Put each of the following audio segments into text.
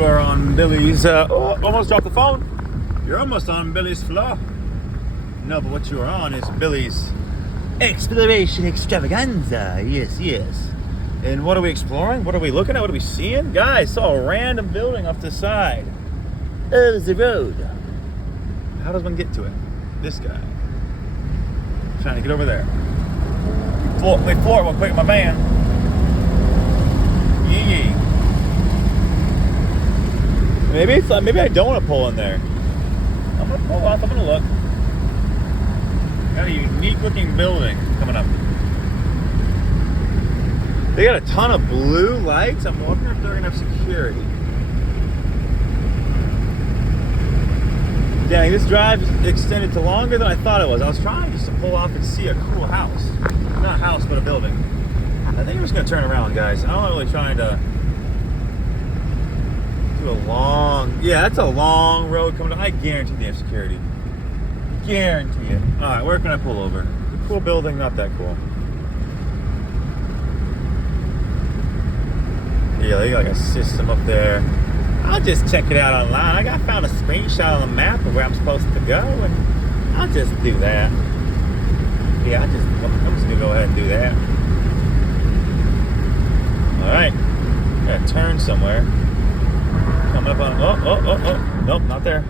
You are on Billy's, almost dropped the phone. You're almost on Billy's floor. No, but what you are on is Billy's exploration extravaganza. Yes, yes. And what are we exploring? What are we looking at? What are we seeing? Guys, saw a random building off the side of the road. How does one get to it? This guy. Trying to get over there. We floor it real quick in my van. Yee. Maybe I don't want to pull in there. I'm gonna pull off. I'm gonna look. Got a unique looking building coming up. They got a ton of blue lights. I'm wondering if they're gonna have security. Dang, this drive extended to longer than I thought it was. I was trying just to pull off and see a cool house. Not a house, but a building. I think I'm just gonna turn around, guys. I'm not really trying to do a long... Yeah, that's a long road coming down. I guarantee they have security. Guarantee it. Alright, where can I pull over? Cool building, not that cool. Yeah, they got like a system up there. I'll just check it out online. I found a screenshot on the map of where I'm supposed to go, and I'll just do that. Yeah, I'm just gonna go ahead and do that. Alright. Gotta turn somewhere. Coming up on... Oh. Nope, not there.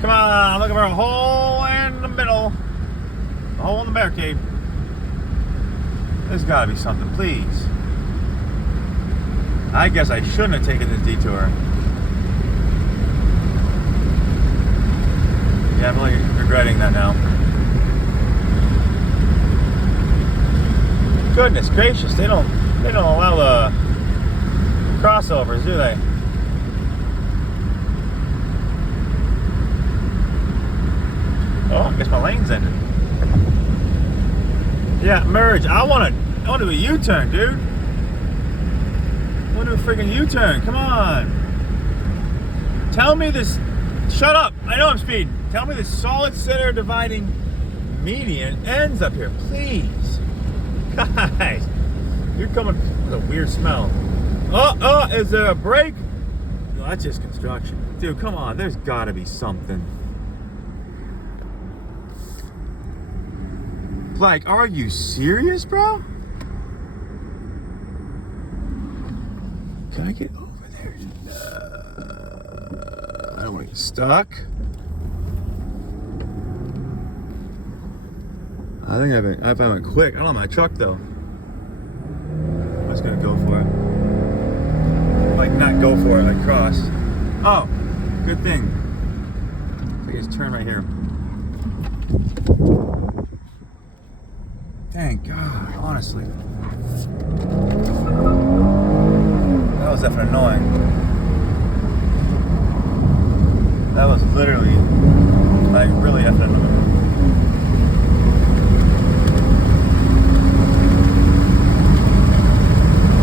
Come on, I'm looking for a hole in the middle. A hole in the barricade. There's gotta be something, please. I guess I shouldn't have taken this detour. Yeah, I'm really regretting that now. Goodness gracious, they don't allow the crossovers, do they? Oh, I guess my lane's ended. Yeah, merge. I want to do a U-turn, dude. I want to do a freaking U-turn. Come on. Tell me this. Shut up. I know I'm speeding. Tell me this solid center dividing median ends up here, please. Guys, you're coming with a weird smell. Is there a break? No, that's just construction. Dude, come on. There's got to be something. Like, are you serious, bro? Can I get over there? I don't want to get stuck. I think I went quick. I don't know my truck though. I'm just gonna go for it. Like, not go for it, like cross. Oh, good thing. I can just turn right here. Thank God, honestly. That was definitely annoying. That was literally, like, really effing annoying.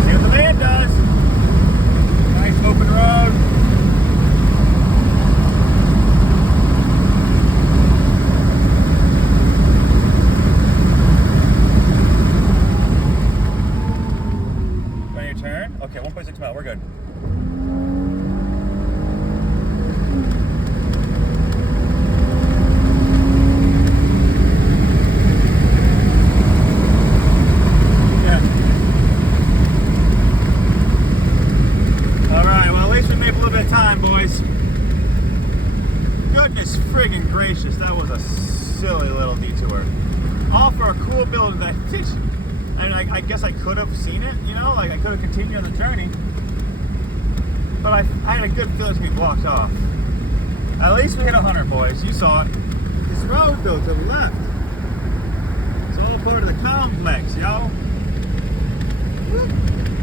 See what the van does. Nice open road. Okay, 1.6 mile, we're good. Yeah. Alright, well at least we made a little bit of time, boys. Goodness friggin' gracious, that was a silly little detour. All for a cool building that I guess I could have seen it, you know, like I could have continued on the journey. But I had a good feeling to be blocked off. At least we hit 100, boys. You saw it. This road, though, to the left. It's all part of the complex, y'all.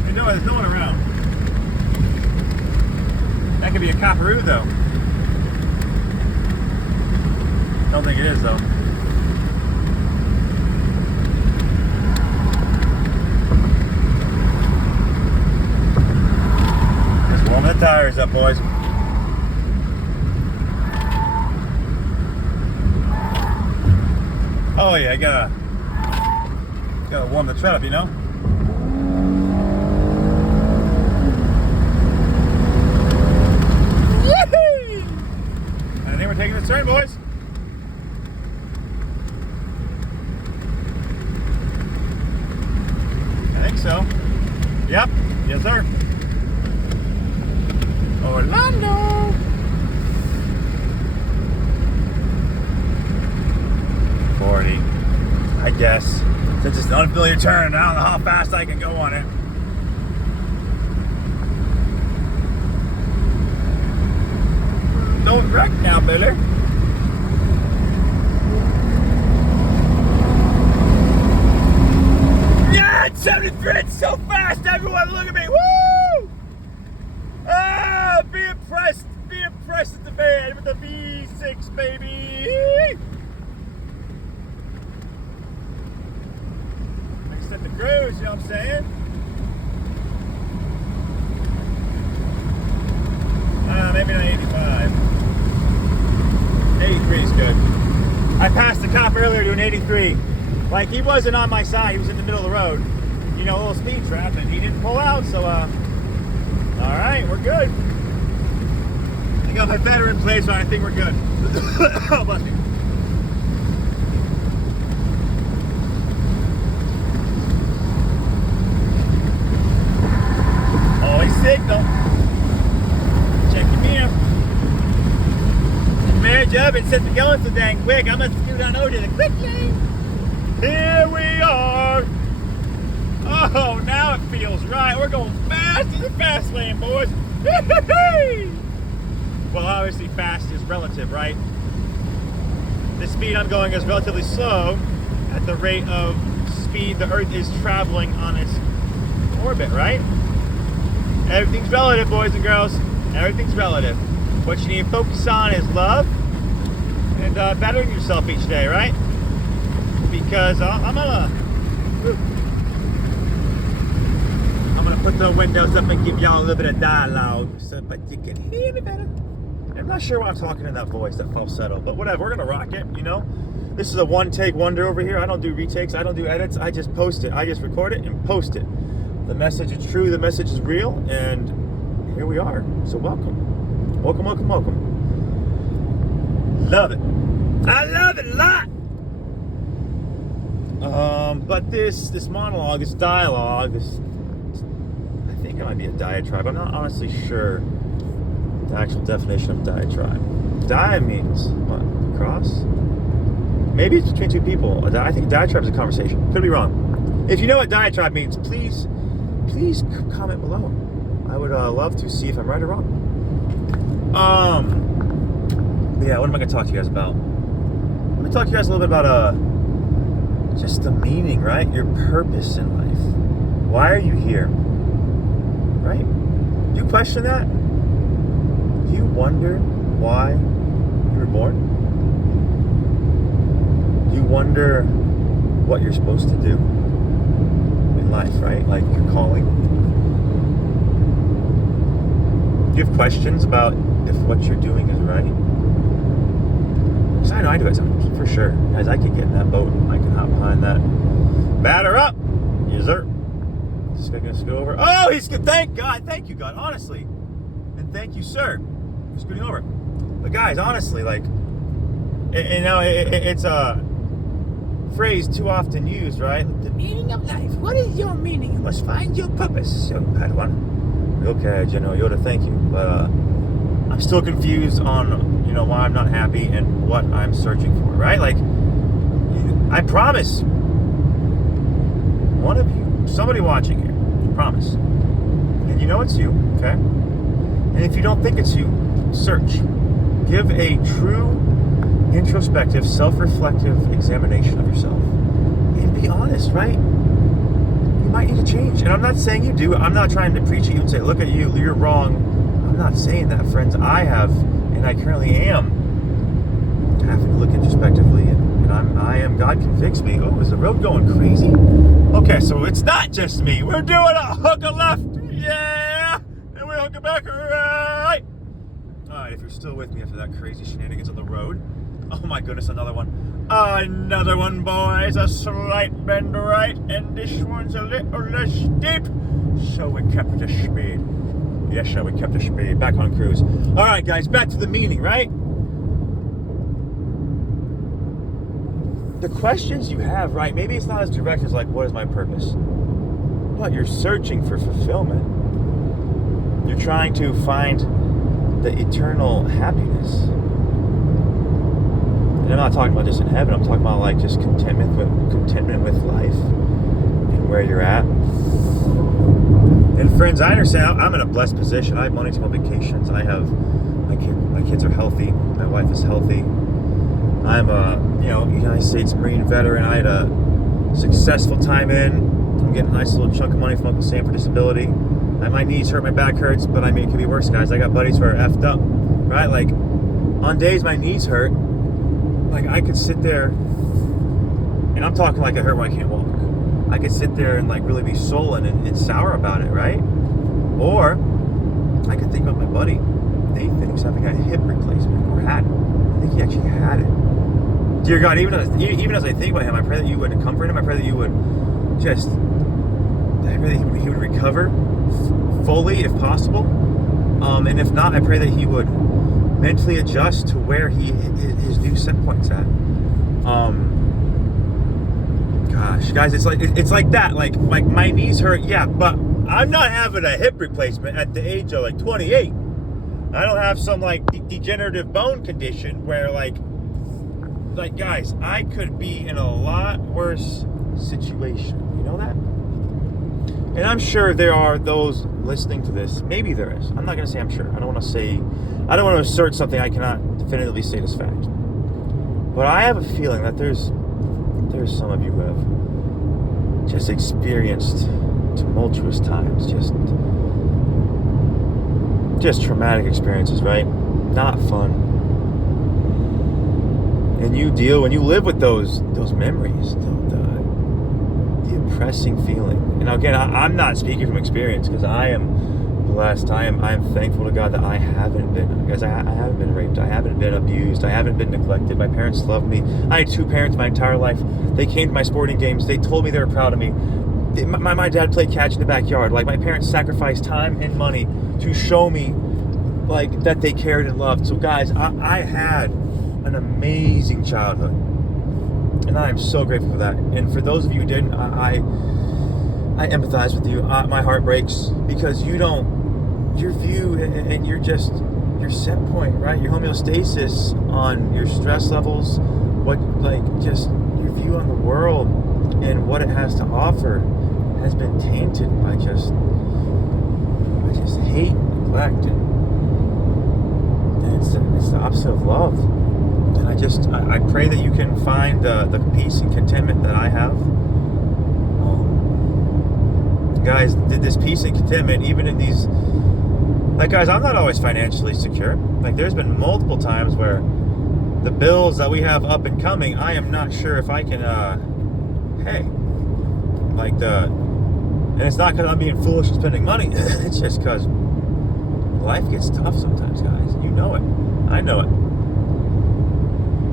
You know, there's no one around. That could be a copperoo, though. Don't think it is, though. Warming the tires up, boys. Oh yeah, I gotta warm the tread up, you know. Yep. Yes, sir. Orlando. I guess. Since it's an unfamiliar turn, I don't know how fast I can go on it. Don't wreck now, Billy. Yeah, it's 73. It's so fast. Everyone, look at me. Woo! Ah, be impressed. Be impressed with the van with the V6, baby. Set the cruise, you know what I'm saying? Maybe not 85. 83 is good. I passed the cop earlier doing 83. Like, he wasn't on my side, he was in the middle of the road. You know, a little speed trap, and he didn't pull out, so, alright, we're good. I got my veteran plate, so I think we're good. Oh, bless me. Signal. Check your mirror. Marriage up, and since we're going so dang quick, I'm gonna scoot on over to the quick lane. Here we are. Oh, now it feels right. We're going fast in the fast lane, boys. Well, obviously fast is relative, right? The speed I'm going is relatively slow at the rate of speed the Earth is traveling on its orbit, right? Everything's relative, boys and girls. Everything's relative. What you need to focus on is love and bettering yourself each day, right? Because I'm gonna put the windows up and give y'all a little bit of dialogue so but you can hear me better. I'm not sure why I'm talking in that voice, that falsetto, but whatever. We're gonna rock it, you know. This is a one-take wonder over here. I don't do retakes. I don't do edits. I just post it. I just record it and post it. The message is true, the message is real, and here we are. So welcome. Welcome, welcome, welcome. Love it. I love it a lot. But this monologue, this dialogue, I think it might be a diatribe. I'm not honestly sure the actual definition of diatribe. Dia means what? Cross? Maybe it's between two people. I think diatribe is a conversation. Could be wrong. If you know what diatribe means, please comment below. I would love to see if I'm right or wrong. Yeah, what am I going to talk to you guys about? Let me talk to you guys a little bit about just the meaning, right? Your purpose in life. Why are you here? Right? Do you question that? Do you wonder why you were born? Do you wonder what you're supposed to do in life, right? Like your calling. Do you have questions about if what you're doing is right? Because I know I do at times, for sure. Guys, I could get in that boat. I can hop behind that. Batter up! Yes, sir. Just gonna go over. Oh, he's good. Thank God. Thank you, God. Honestly. And thank you, sir, for scooting over. But guys, honestly, like, you know, it's a phrase too often used, right? The meaning of life. What is your meaning? You must find your purpose. So, Padawan. Okay, General Yoda, thank you. But I'm still confused on, you know, why I'm not happy and what I'm searching for, right? Like, I promise one of you, somebody watching here, I promise. And you know it's you, okay? And if you don't think it's you, search. Give a true, introspective, self-reflective examination of yourself. And be honest, right? You might need to change. And I'm not saying you do. I'm not trying to preach at you and say, look at you, you're wrong. I'm not saying that, friends. I have, and I currently am, having to look introspectively, and I am, God convicts me. Oh, is the road going crazy? Okay, so it's not just me. We're doing a hook a left, yeah, and we're hooking back right. All right, if you're still with me after that crazy shenanigans on the road, oh my goodness, another one. Another one, boys. A slight bend right, and this one's a little less steep. So we kept the speed. Yes, sir, we kept the speed. Back on cruise. All right, guys, back to the meaning, right? The questions you have, right? Maybe it's not as direct as like, what is my purpose? but you're searching for fulfillment. You're trying to find the eternal happiness. And I'm not talking about just in heaven. I'm talking about like just contentment with life and where you're at. And friends, I understand. I'm in a blessed position. I have money to go on vacations. I have my kids are healthy. My wife is healthy. I'm a United States Marine veteran. I had a successful time in. I'm getting a nice little chunk of money from Uncle Sam for disability. My knees hurt, my back hurts, but I mean, it could be worse, guys. I got buddies who are effed up, right? Like, on days my knees hurt, like, I could sit there, and I'm talking like I hurt when I can't walk. I could sit there and, like, really be sullen and sour about it, right? Or I could think about my buddy, Nathan, who's having a hip replacement, or had it. I think he actually had it. Dear God, even as I think about him, I pray that you would comfort him. I pray that you would I pray that he would recover fully, if possible. And if not, I pray that he would mentally adjust to where his new set point's at. Gosh, guys, it's like that. Like my knees hurt, yeah, but I'm not having a hip replacement at the age of like 28. I don't have some like degenerative bone condition where like guys, I could be in a lot worse situation. You know that? And I'm sure there are those listening to this. Maybe there is. I'm not going to say I'm sure. I don't want to assert something I cannot definitively state as fact. But I have a feeling that there's some of you who have just experienced tumultuous times, just traumatic experiences, right? Not fun. And you live with those memories, the depressing feeling. And again, I'm not speaking from experience, because I am blessed. I am thankful to God that I haven't been raped. I haven't been abused. I haven't been neglected. My parents loved me. I had two parents my entire life. They came to my sporting games. They told me they were proud of me. My dad played catch in the backyard. Like, my parents sacrificed time and money to show me like that they cared and loved. So guys, I had an amazing childhood, and I am so grateful for that. And for those of you who didn't, I empathize with you. My heart breaks, because your view and your set point, right? Your homeostasis on your stress levels, just your view on the world and what it has to offer has been tainted by just hate, neglect, and it's the opposite of love. And I pray that you can find the peace and contentment that I have. Guys, this peace and contentment, even in these, like, guys, I'm not always financially secure. Like, there's been multiple times where the bills that we have up and coming, I am not sure if I can, and it's not because I'm being foolish and spending money. It's just because life gets tough sometimes, guys. You know it. I know it.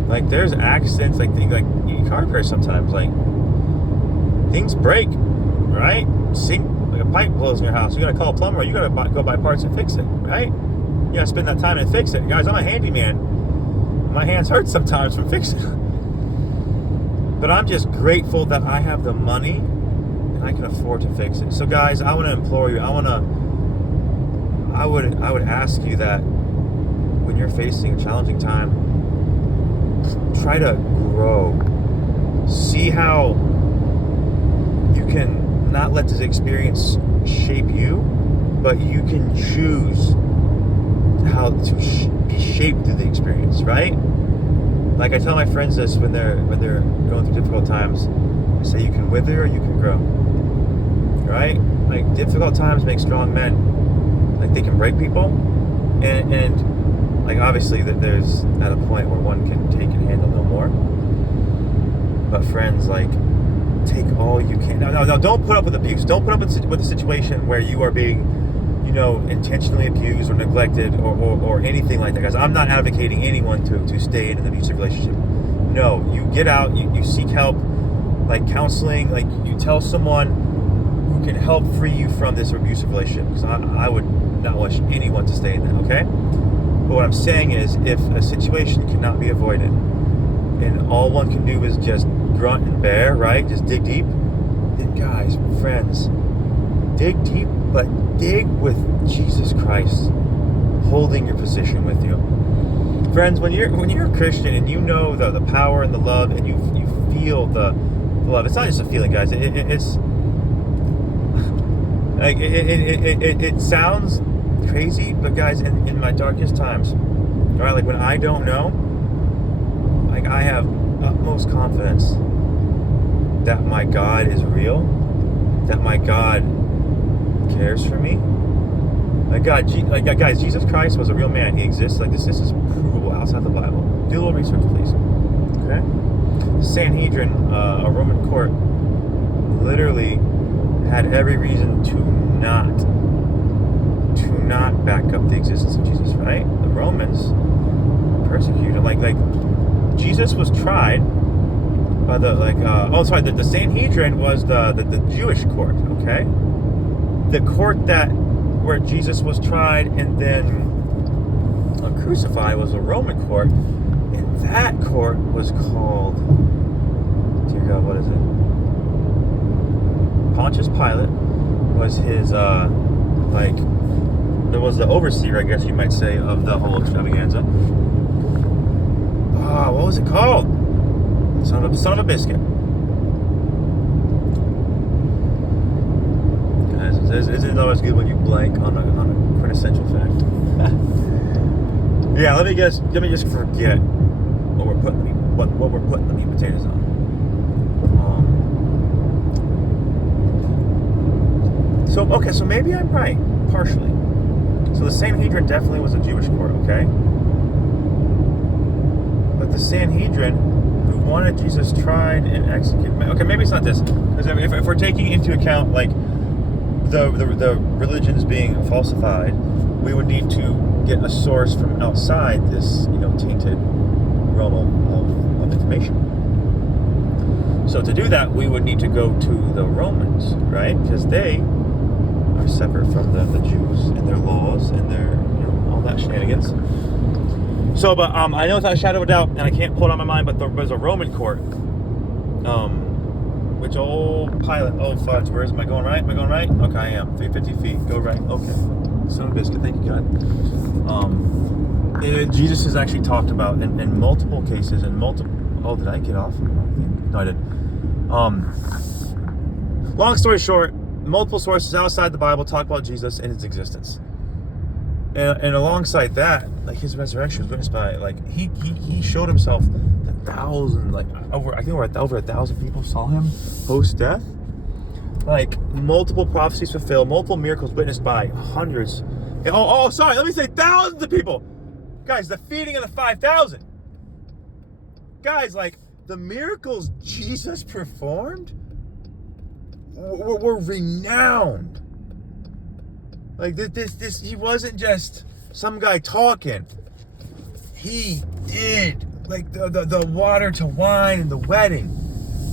Like, there's accidents, like car repairs sometimes, like, things break, right? Like a pipe blows in your house. You gotta call a plumber. You gotta go buy parts and fix it, right? You gotta spend that time and fix it. Guys, I'm a handyman. My hands hurt sometimes from fixing it. But I'm just grateful that I have the money and I can afford to fix it. So guys, I want to implore you. I would ask you that when you're facing a challenging time, try to grow. See how you can not let this experience shape you, but you can choose how to be shaped through the experience, right? Like, I tell my friends this when they're going through difficult times. I say, you can wither or you can grow, right? Like, difficult times make strong men. Like, they can break people, and like, obviously that there's at a point where one can take and handle no more. But friends, like, take all you can. Now, don't put up with abuse. Don't put up with a situation where you are being, intentionally abused or neglected or anything like that, guys. I'm not advocating anyone to stay in an abusive relationship. No, you get out, you seek help, like counseling, like you tell someone who can help free you from this abusive relationship, because I would not wish anyone to stay in that, okay? But what I'm saying is, if a situation cannot be avoided and all one can do is just grunt and bear, right? Just dig deep, then guys, friends, dig deep, but dig with Jesus Christ holding your position with you. Friends, when you're a Christian and you know the power and the love, and you feel the love, it's not just a feeling, guys. It's like it sounds crazy, but guys, in my darkest times, all right, like when I don't know, like I have utmost confidence that my God is real, that my God cares for me. Guys, Jesus Christ was a real man. He exists. Like this is provable outside the Bible. Do a little research, please. Okay. Sanhedrin, a Roman court, literally had every reason to not back up the existence of Jesus. Right? The Romans persecuted. Like Jesus was tried by the Sanhedrin was the Jewish court. Okay. The court where Jesus was tried and then crucified was a Roman court, and that court was called, dear God, what is it? Pontius Pilate was his there was the overseer, I guess you might say, of the whole extravaganza. What was it called? Son of a biscuit. Isn't it always good when you blank on a quintessential fact? Yeah, let me just forget what we're putting the meat and potatoes on. So maybe I'm right, partially. So the Sanhedrin definitely was a Jewish court, okay? But the Sanhedrin who wanted Jesus tried and executed. Okay, maybe it's not this, because if we're taking into account like the religions being falsified, we would need to get a source from outside this, tainted realm of information. So to do that, we would need to go to the Romans, right? Because they are separate from the Jews and their laws and their, all that shenanigans. So, but I know without a shadow of a doubt, and I can't pull it on my mind, but there was a Roman court, which old Pilate, fudge, where am I going right? Am I going right? Okay, I am. 350 feet, go right. Okay. Son of a biscuit, thank you, God. Jesus is actually talked about in multiple cases, did I get off? No, I didn't. Long story short, multiple sources outside the Bible talk about Jesus and his existence. And alongside that, like his resurrection was witnessed by, like he showed himself to thousands, like over 1,000 people saw him post death. Like multiple prophecies fulfilled, multiple miracles witnessed by hundreds. Sorry, let me say thousands of people. Guys, the feeding of the 5,000. Guys, like the miracles Jesus performed were renowned. Like this, he wasn't just some guy talking. He did, like the water to wine in the wedding.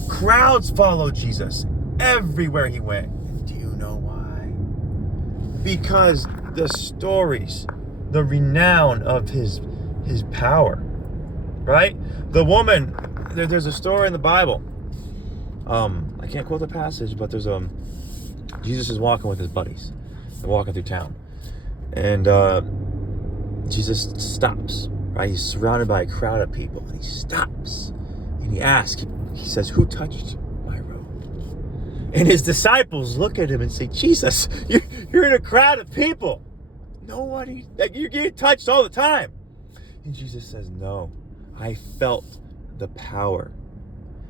Crowds followed Jesus everywhere he went. And do you know why? Because the stories, the renown of his power, right? The woman, there's a story in the Bible. I can't quote the passage, but there's Jesus is walking with his buddies. They're walking through town, and Jesus stops. Right, he's surrounded by a crowd of people, and he stops, and he asks. He says, "Who touched my robe?" And his disciples look at him and say, "Jesus, you're in a crowd of people. Nobody, like you're getting touched all the time." And Jesus says, "No, I felt the power.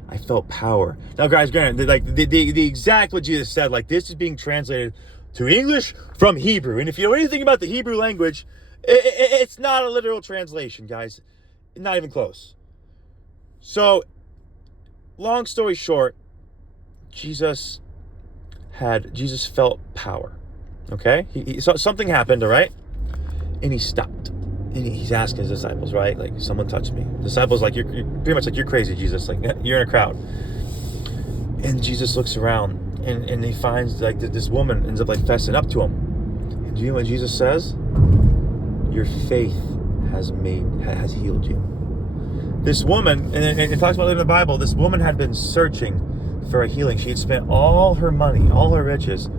I felt power." Now, guys, granted, like the exact what Jesus said, like this is being translated to English from Hebrew. And if you know anything about the Hebrew language, it's not a literal translation, guys. Not even close. So, long story short, Jesus felt power. Okay? So something happened, all right? And he stopped. And he's asking his disciples, right? Like, someone touched me. The disciples, like, you're pretty much like, you're crazy, Jesus. Like, you're in a crowd. And Jesus looks around, and he finds, like, this woman ends up, like, fessing up to him. And do you know what Jesus says? Your faith has healed you. This woman, and it talks about it in the Bible, this woman had been searching for a healing. She had spent all her money, all her riches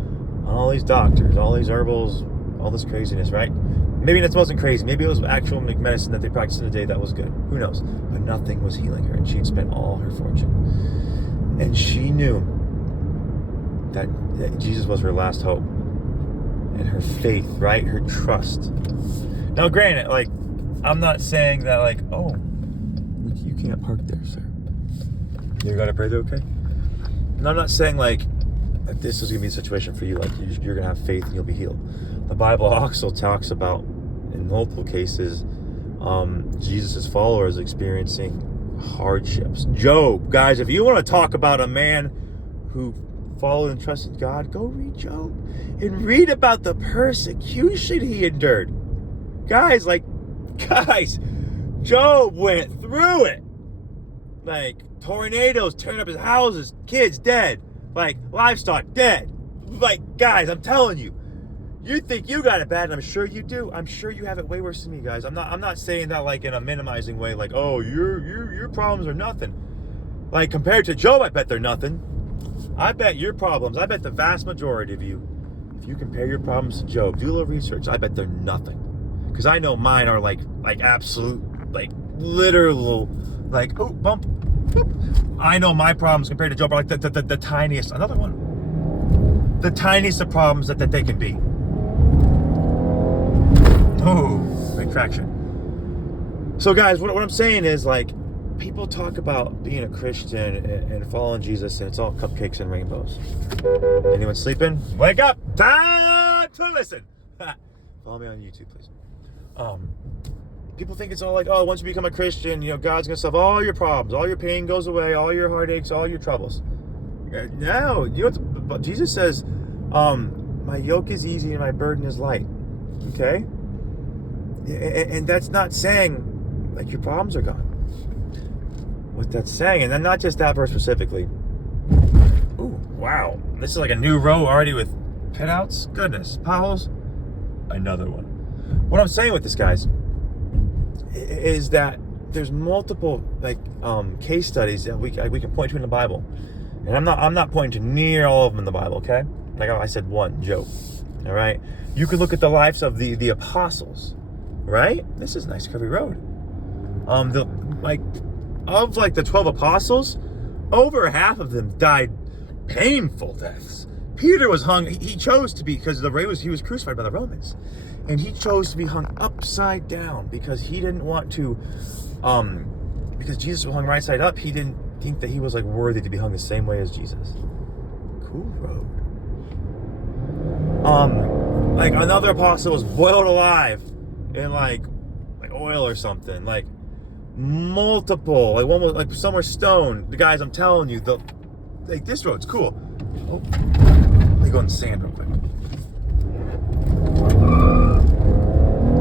all these doctors, all these herbals, all this craziness, right? Maybe that wasn't crazy. Maybe it was actual medicine that they practiced in the day that was good. Who knows? But nothing was healing her, and she'd spent all her fortune. And she knew that Jesus was her last hope. And her faith, right? Her trust. Now, granted, like, I'm not saying that, like, oh, you can't park there, sir. You gotta pray there, okay? And I'm not saying, like, that this is gonna be a situation for you, like, you're gonna have faith and you'll be healed. The Bible also talks about, in multiple cases, Jesus' followers experiencing hardships. Job, guys, if you want to talk about a man who followed and trusted God, go read Job and read about the persecution he endured. Guys, Job went through it. Like, tornadoes tearing up his houses, kids dead, like, livestock dead. Like, guys, I'm telling you, you think you got it bad, and I'm sure you do. I'm sure you have it way worse than me, guys. I'm not saying that, like, in a minimizing way, like, oh, your problems are nothing. Like, compared to Job, I bet they're nothing. I bet your problems, I bet the vast majority of you, if you compare your problems to Job, do a little research, I bet they're nothing. Because I know mine are like absolute, like, literal, like, oh, bump, boop. I know my problems compared to Job are like the tiniest, another one, the tiniest of problems that they can be. Oh, big traction. So, guys, what I'm saying is, like, people talk about being a Christian and following Jesus, and it's all cupcakes and rainbows. Anyone sleeping? Wake up! Time to listen. Follow me on YouTube, please. People think it's all like, oh, once you become a Christian, God's gonna solve all your problems, all your pain goes away, all your heartaches, all your troubles. No, what Jesus says, my yoke is easy and my burden is light. Okay? And that's not saying, like, your problems are gone. What that's saying, and then not just that verse specifically. Ooh, wow. This is like a new row already with pit outs. Goodness. Potholes. Another one. What I'm saying with this, guys, is that there's multiple, like, case studies that we can point to in the Bible. And I'm not pointing to near all of them in the Bible, okay? Like I said, one, Job. All right? You could look at the lives of the apostles. Right? This is a nice curvy road. The 12 apostles, over half of them died painful deaths. Peter was hung, he chose to be, because he was crucified by the Romans. And he chose to be hung upside down because he didn't want to, because Jesus was hung right side up, he didn't think that he was, like, worthy to be hung the same way as Jesus. Cool road. Like, another apostle was boiled alive in like oil or something, like multiple, like one was, like, some were stoned. The guys, I'm telling you, this road's cool. Oh, let me go in the sand real quick.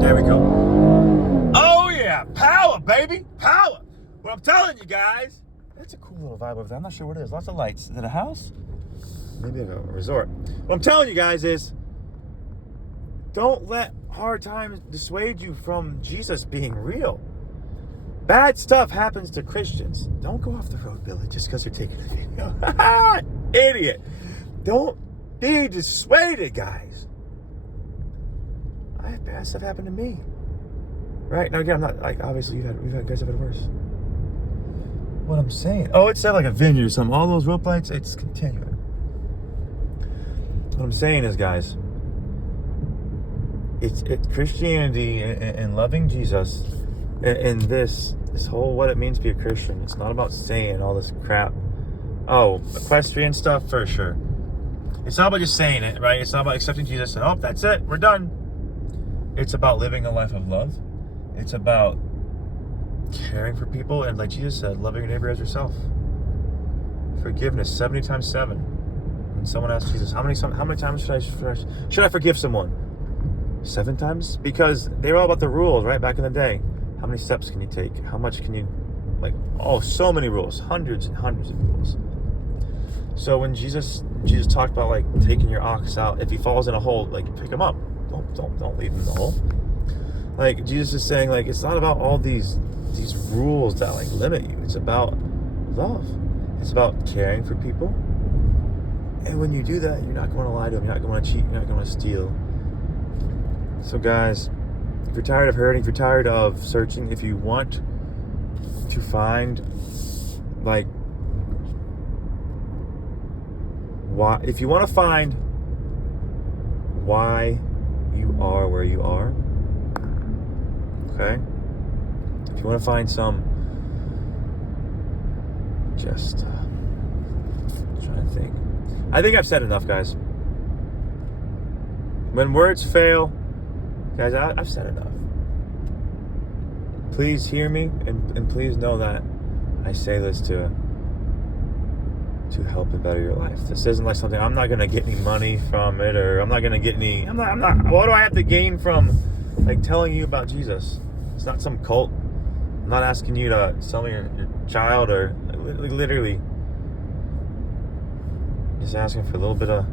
There we go. Oh yeah, power, baby, power. What I'm telling you, guys, that's a cool little vibe over there. I'm not sure what it is. Lots of lights. Is it a house? Maybe a resort. What I'm telling you guys is, don't let hard times dissuade you from Jesus being real. Bad stuff happens to Christians. Don't go off the road, Billy, just because they're taking a video. Idiot. Don't be dissuaded, guys. I have bad stuff happen to me. Right? Now, again, I'm not, like, obviously we've had guys have it worse. What I'm saying, it said like a vineyard or something. All those rope lights, it's continuing. What I'm saying is, guys, it's Christianity and loving Jesus and this whole what it means to be a Christian. It's not about saying all this crap. Oh, equestrian stuff for sure. It's not about just saying it, right? It's not about accepting Jesus and, oh, that's it, we're done. It's about living a life of love. It's about caring for people, and like Jesus said, loving your neighbor as yourself. Forgiveness 70 times 7. When someone asks Jesus, how many times should I forgive someone? 7 times? Because they were all about the rules, right? Back in the day. How many steps can you take? How much can you, like, so many rules, hundreds and hundreds of rules. So when Jesus talked about, like, taking your ox out, if he falls in a hole, like, pick him up. Don't leave him in the hole. Like, Jesus is saying, like, it's not about all these rules that, like, limit you. It's about love. It's about caring for people And when you do that, you're not going to lie to him. You're not going to cheat. You're not going to steal. So guys, if you're tired of hurting, if you're tired of searching, if you want to find, like, why, if you want to find why you are where you are, okay? If you want to find some, just trying to think. I think I've said enough, guys. When words fail, guys, I've said enough. Please hear me, and please know that I say this to help and better your life. This isn't like something, I'm not going to get any money from it, or I'm not going to get any, I'm not, what do I have to gain from, like, telling you about Jesus? It's not some cult. I'm not asking you to sell me your child, or literally just asking for a little bit of,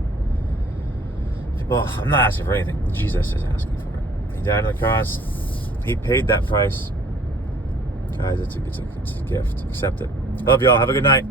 well, I'm not asking for anything. Jesus is asking for it. He died on the cross. He paid that price. Guys, it's a gift. Accept it. Love y'all. Have a good night.